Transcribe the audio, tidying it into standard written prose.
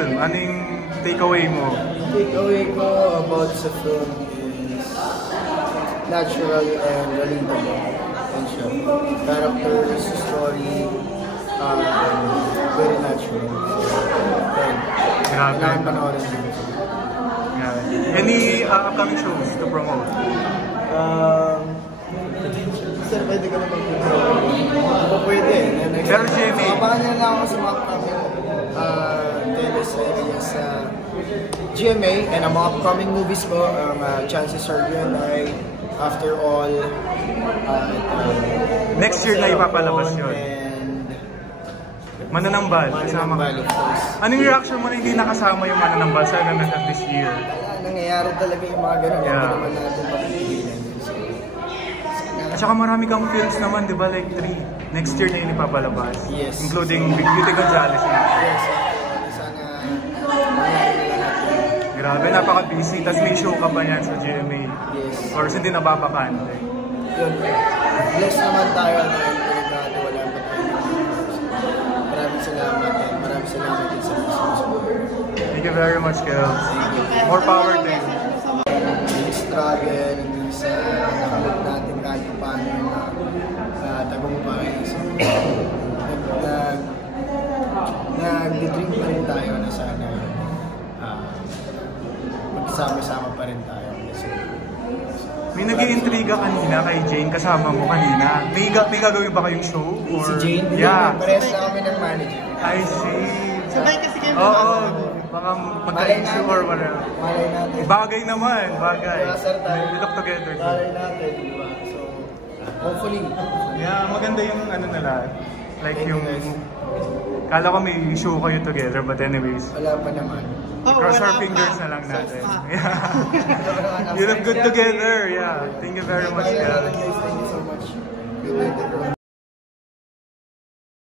Anong takeaway mo? Takeaway ko about sa film is natural and relatable. And siya. Characters, story, very natural. And kailangan panoorin din. Any upcoming shows to promote? Sir, pwede ka naman po. Pwede. Pero Jimmy. Abangan niya na ako sa mga upcoming teleserye sa GMA and ang mga upcoming movies ko, Chances Are You and I, After All, next year na ipapalabas yun. And Mananambal, kasama ka. Mananambal, of course. Anong reaction mo na hindi nakasama yung Mananambal sa element of this year? Nangyayari talaga yung mga ganun. Yeah. Hindi naman natin mapipigilan. At saka marami kang films naman, di ba? Like 3. Next year na yun ipapalabas. Yes. Including Beauty Gonzales. Yes. Sana mangyari na natin. Grabe, napaka-busy. Tapos may show ka pa niyan sa GMA. Yes. Or hindi nababakante. Yun. Bless naman tayo na pinagkatiwalaan pa tayo. Maraming salamat and maraming salamat din sa mga. Thank you very much, Kels. More power to you. Struggle, sa nakamit natin kahit paano na tagumpay. So, nag-dream pa rin tayo na sana magsama-sama pa rin tayo. So, May nag-iintriga kanina kay Jane, kasama mo kanina. May gagawin ba kayong show? Or... si Jane, Yeah. pares na kami ng manager. I see. Sabay kasi kayo. Oo. Baka magka-issue or whatever. Malay natin. Bagay naman, bagay. Diba, sir, tayo? We look together. Malay natin, diba? So, hopefully. Yeah, maganda yung ano nila. Like Thank yung... you, guys. Kala ko may show kayo together, but anyways. Wala pa naman. Cross wala our fingers pa. na lang natin. Pa. Yeah. You look good together. Yeah. Thank you very much, Bye, guys. guys. Thank you.